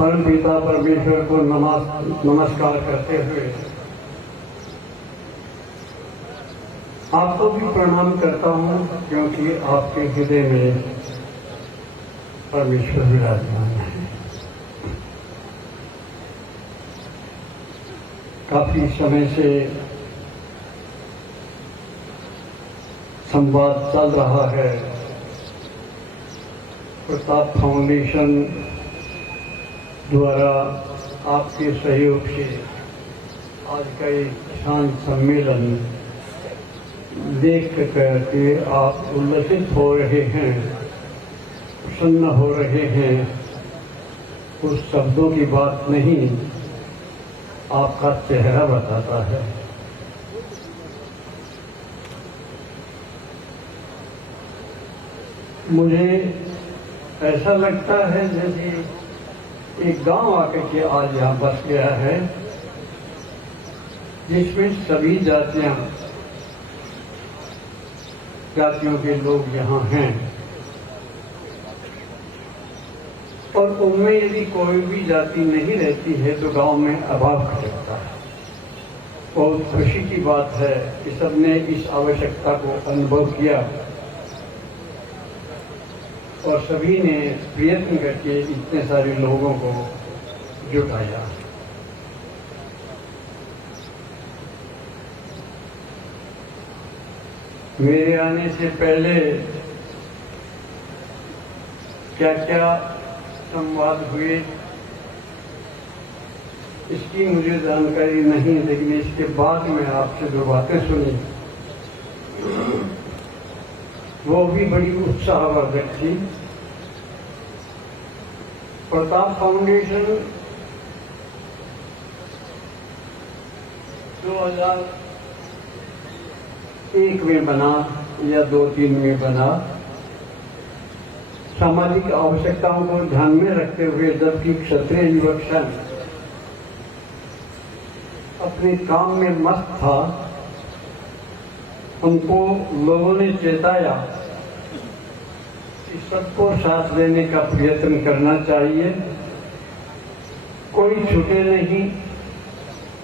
परम पिता परमेश्वर को नमस्कार करते हुए आपको भी प्रणाम करता हूं, क्योंकि आपके हृदय में परमेश्वर विराजमान है। काफी समय से संवाद चल रहा है। प्रताप फाउंडेशन द्वारा आपके सहयोग से आज का एक शांत सम्मेलन देख करके आप उल्लसित हो रहे हैं, प्रसन्न हो रहे हैं। उस शब्दों की बात नहीं, आपका चेहरा बताता है। मुझे ऐसा लगता है जैसे एक गांव आकर के आज यहाँ बस गया है, जिसमें सभी जातियों के लोग यहाँ हैं, और उनमें यदि कोई भी जाति नहीं रहती है तो गांव में अभाव खटकता है। बहुत खुशी की बात है कि सबने इस आवश्यकता को अनुभव किया और सभी ने प्रयत्न करके इतने सारे लोगों को जुटाया। मेरे आने से पहले क्या क्या संवाद हुए इसकी मुझे जानकारी नहीं, लेकिन इसके बाद में आपसे जो बातें सुनी वो भी बड़ी उत्साहवर्धक थी। प्रताप फाउंडेशन 2001 में बना या 2-3 में बना, सामाजिक आवश्यकताओं को ध्यान में रखते हुए, जबकि क्षत्रिय युवक संघ अपने काम में मस्त था। उनको लोगों ने चेताया कि सबको साथ लेने का प्रयत्न करना चाहिए, कोई छूटे नहीं,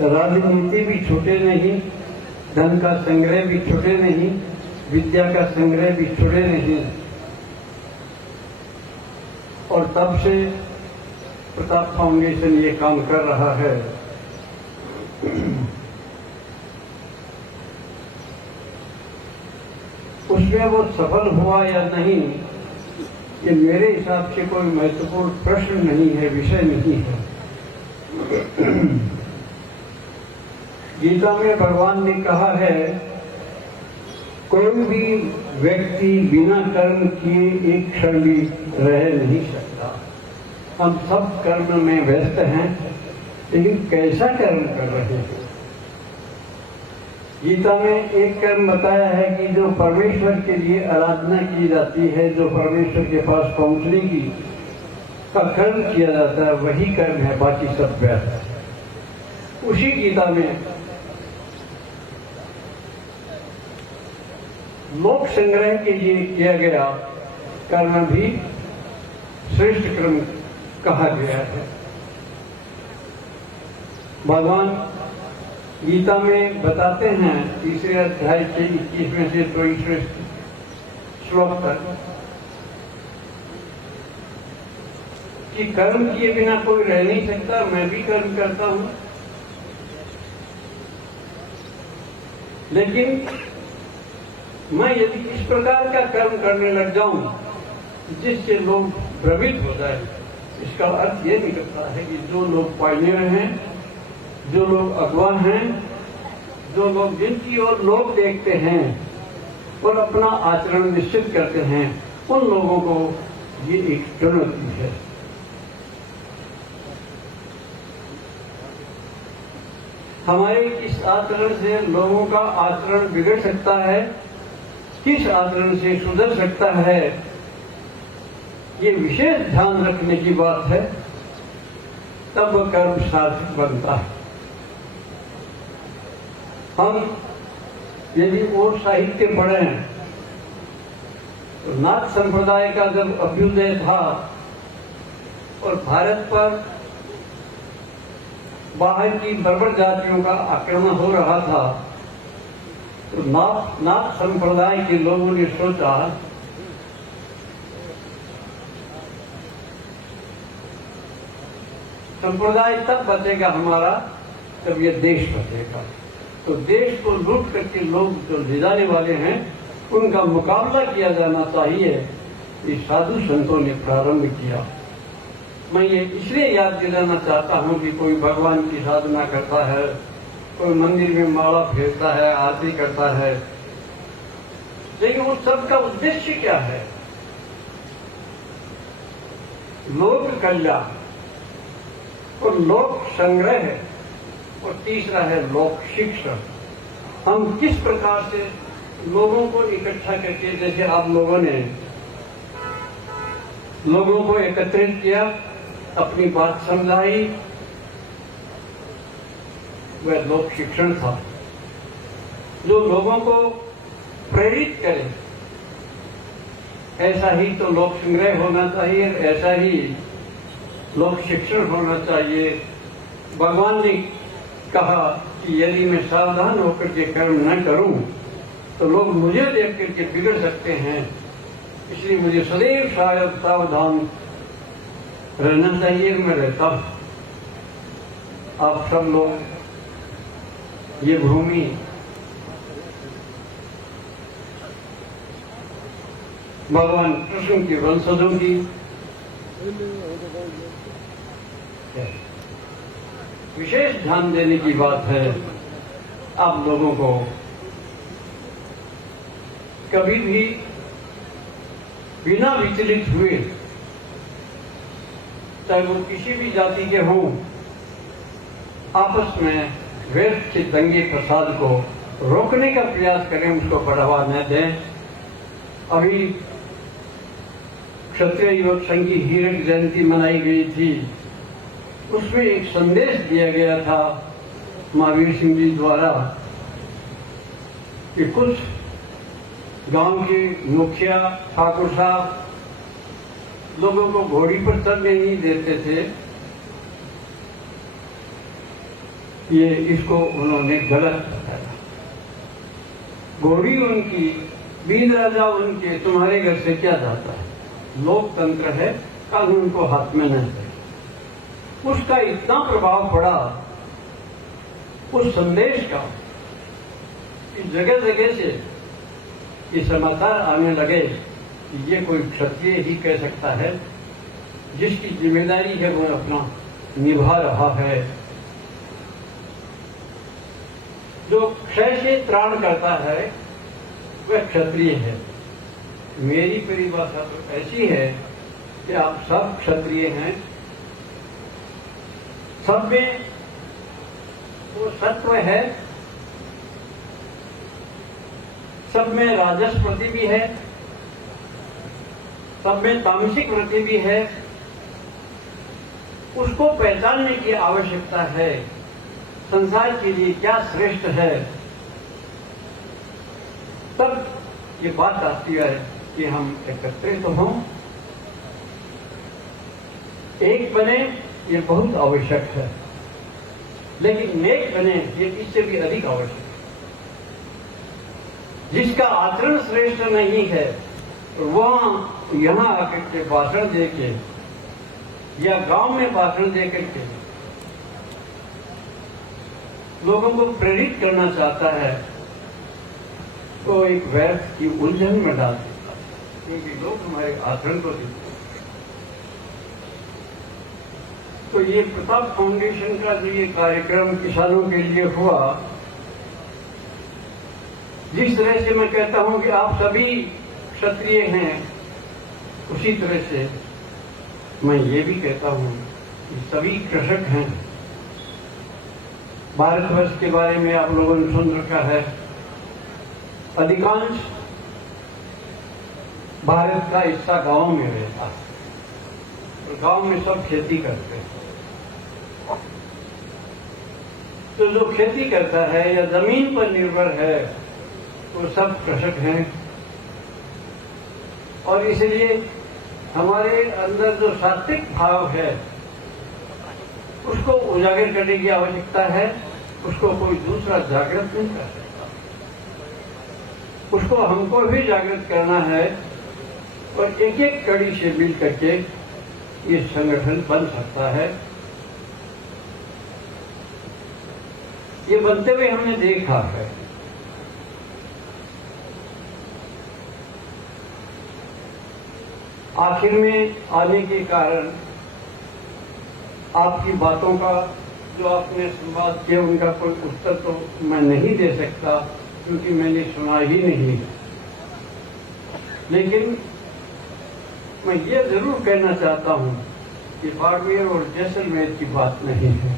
राजनीति भी छूटे नहीं, धन का संग्रह भी छूटे नहीं, विद्या का संग्रह भी छूटे नहीं। और तब से प्रताप फाउंडेशन ये काम कर रहा है। उसमें वो सफल हुआ या नहीं, ये मेरे हिसाब से कोई महत्वपूर्ण प्रश्न नहीं है, विषय नहीं है। गीता में भगवान ने कहा है, कोई भी व्यक्ति बिना कर्म किए एक क्षण भी रह नहीं सकता। हम सब कर्म में व्यस्त हैं, लेकिन कैसा कर्म कर रहे हैं? गीता में एक कर्म बताया है कि जो परमेश्वर के लिए आराधना की जाती है, जो परमेश्वर के पास पहुंचने की का कर्म किया जाता है, वही कर्म है, बाकी सब व्यर्थ है। उसी गीता में लोक संग्रह के लिए किया गया कर्म भी श्रेष्ठ कर्म कहा गया है। भगवान गीता में बताते हैं 3 अध्याय के 21वें से 23वें श्लोक तक कि कर्म किए बिना कोई रह नहीं सकता। मैं भी कर्म करता हूं, लेकिन मैं यदि इस प्रकार का कर्म करने लग जाऊं जिससे लोग भ्रमित हो जाए, इसका अर्थ ये निकलता है कि जो लोग पायनियर हैं, जो लोग अगवा हैं, जो लोग जिनकी ओर लोग देखते हैं और अपना आचरण निश्चित करते हैं, उन लोगों को ये एक चुनौती है। हमारे किस आचरण से लोगों का आचरण बिगड़ सकता है, किस आचरण से सुधर सकता है, ये विशेष ध्यान रखने की बात है, तब वह कर्म सार्थक बनता है। हम यदि और साहित्य पढ़ें तो नाथ संप्रदाय का जब अभ्युदय था और भारत पर बाहर की बर्बर जातियों का आक्रमण हो रहा था, तो नाथ संप्रदाय के लोगों ने सोचा संप्रदाय तब बचेगा हमारा जब ये देश बचेगा। तो देश को लूट करके लोग जो ले जाने वाले हैं उनका मुकाबला किया जाना चाहिए। ये साधु संतों ने प्रारंभ किया। मैं ये इसलिए याद दिलाना चाहता हूं कि कोई भगवान की साधना करता है, कोई मंदिर में माला फेरता है, आरती करता है, लेकिन उस सब का उद्देश्य क्या है? लोक कल्याण और लोक संग्रह है, और तीसरा है लोक शिक्षण। हम किस प्रकार से लोगों को इकट्ठा करके, जैसे आप लोगों ने लोगों को एकत्रित किया, अपनी बात समझाई, वह लोक शिक्षण था जो लोगों को प्रेरित करे। ऐसा ही तो लोक संग्रह होना चाहिए, ऐसा ही लोक शिक्षण होना चाहिए। भगवान ने कहा कि यदि मैं सावधान होकर के कर्म न करूं तो लोग मुझे देख करके बिगड़ सकते हैं, इसलिए मुझे सदैव शायद सावधान रहना चाहिए। मैं रहता हूं। आप सब लोग, ये भूमि भगवान कृष्ण के वंशजों की विशेष ध्यान देने की बात है। आप लोगों को कभी भी बिना विचलित हुए, चाहे वो किसी भी जाति के हों, आपस में व्यर्थ के दंगे फसाद को रोकने का प्रयास करें, उसको बढ़ावा न दें। अभी क्षत्रिय युवक संघ की हीरक जयंती मनाई गई थी, उसमें एक संदेश दिया गया था महावीर सिंह जी द्वारा कि कुछ गांव के मुखिया ठाकुर साहब लोगों को घोड़ी पर चढ़ने नहीं देते थे। ये इसको उन्होंने गलत बताया। घोड़ी उनकी, बीन राजा उनके, तुम्हारे घर से क्या जाता है? लोकतंत्र है, कानून को हाथ में नहीं है। उसका इतना प्रभाव पड़ा उस संदेश का कि जगह जगह से ये समाचार आने लगे कि ये कोई क्षत्रिय ही कह सकता है, जिसकी जिम्मेदारी है वो अपना निभा रहा है। जो क्षय से त्राण करता है वह क्षत्रिय है। मेरी परिभाषा तो ऐसी है कि आप सब क्षत्रिय हैं, सब में वो सत्व है, सब में राजस वृत्ति भी है, सब में तामसिक वृत्ति भी है। उसको पहचानने की आवश्यकता है। संसार के लिए क्या श्रेष्ठ है, तब ये बात आती है कि हम एकत्रित हों, एक बने, ये बहुत आवश्यक है। लेकिन नेक बने, ये इससे भी अधिक आवश्यक है। जिसका आचरण श्रेष्ठ नहीं है वह यहां आकर के भाषण देके या गांव में भाषण देकर के लोगों को प्रेरित करना चाहता है, तो एक व्यर्थ की उलझन में डाल देता है, क्योंकि लोग हमारे आचरण को देखते हैं। तो ये प्रताप फाउंडेशन का जो ये कार्यक्रम किसानों के लिए हुआ, जिस तरह से मैं कहता हूं कि आप सभी क्षत्रिय हैं, उसी तरह से मैं ये भी कहता हूं कि सभी कृषक हैं। भारतवर्ष के बारे में आप लोगों ने सुन रखा है, अधिकांश भारत का हिस्सा गांव में रहता है और गांव में सब खेती करते हैं। तो जो खेती करता है या जमीन पर निर्भर है वो सब कृषक हैं। और इसलिए हमारे अंदर जो सात्विक भाव है उसको उसको उजागर करने की आवश्यकता है, उसको कोई दूसरा जागृत नहीं कर सकता। उसको हमको भी जागृत करना है और एक एक कड़ी से मिल करके ये संगठन बन सकता है। ये बनते हुए हमने देखा है। आखिर में आने के कारण आपकी बातों का जो आपने संवाद किया उनका कोई उत्तर तो मैं नहीं दे सकता, क्योंकि मैंने सुना ही नहीं। लेकिन मैं ये जरूर कहना चाहता हूं कि बाड़मेर और जैसलमेर की बात नहीं है।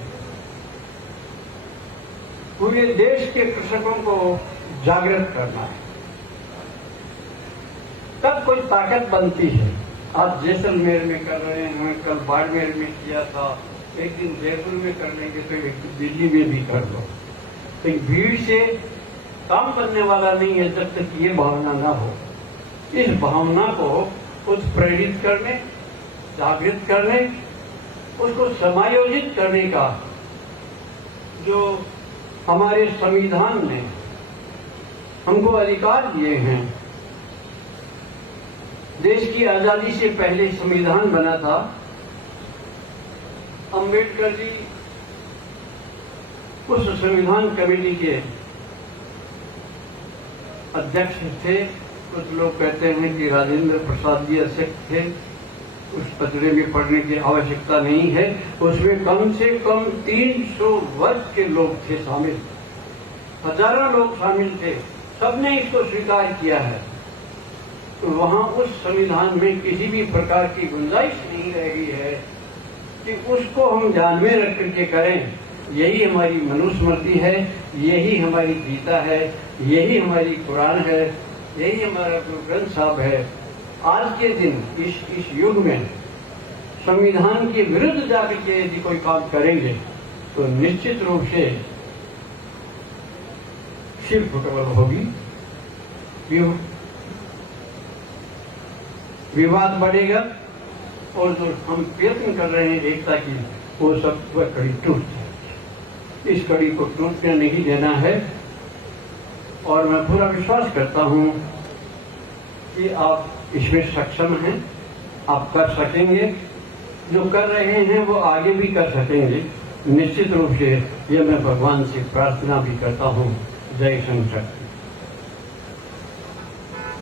पूरे देश के कृषकों को जागृत करना है, तब कोई ताकत बनती है। आज जैसलमेर में कर रहे हैं, कल बाड़मेर में किया था, एक दिन जयपुर में कर लेंगे तो एक दिन दिल्ली में भी कर लो। तो भीड़ से काम बनने वाला नहीं है जब तक ये भावना ना हो। इस भावना को उत्प्रेरित करने, जागृत करने, उसको समायोजित करने का जो हमारे संविधान ने हमको अधिकार दिए हैं। देश की आजादी से पहले संविधान बना था। अंबेडकर जी उस संविधान कमेटी के अध्यक्ष थे। कुछ लोग कहते हैं कि राजेंद्र प्रसाद जी अध्यक्ष थे। उस पचड़े में पढ़ने की आवश्यकता नहीं है। उसमें कम से कम 300 वर्ग के लोग थे शामिल, हजारों लोग शामिल थे। सबने इसको स्वीकार किया है। तो वहां उस संविधान में किसी भी प्रकार की गुंजाइश नहीं रही है कि उसको हम ध्यान में रख करके करें। यही हमारी मनुस्मृति है, यही हमारी गीता है, यही हमारी कुरान है, यही हमारा गुरु ग्रंथ साहब है। आज के दिन इस युग में संविधान के विरुद्ध जाकर के यदि कोई काम करेंगे तो निश्चित रूप से शिव प्रबल होगी, विवाद बढ़ेगा और जो हम प्रयत्न कर रहे हैं एकता की, वो सब वह कड़ी टूट जाएगी। इस कड़ी को टूटने नहीं देना है। और मैं पूरा विश्वास करता हूं कि आप इसमें सक्षम हैं, आप कर सकेंगे। जो कर रहे हैं वो आगे भी कर सकेंगे निश्चित रूप से। यह मैं भगवान से प्रार्थना भी करता हूं। जय शंकर।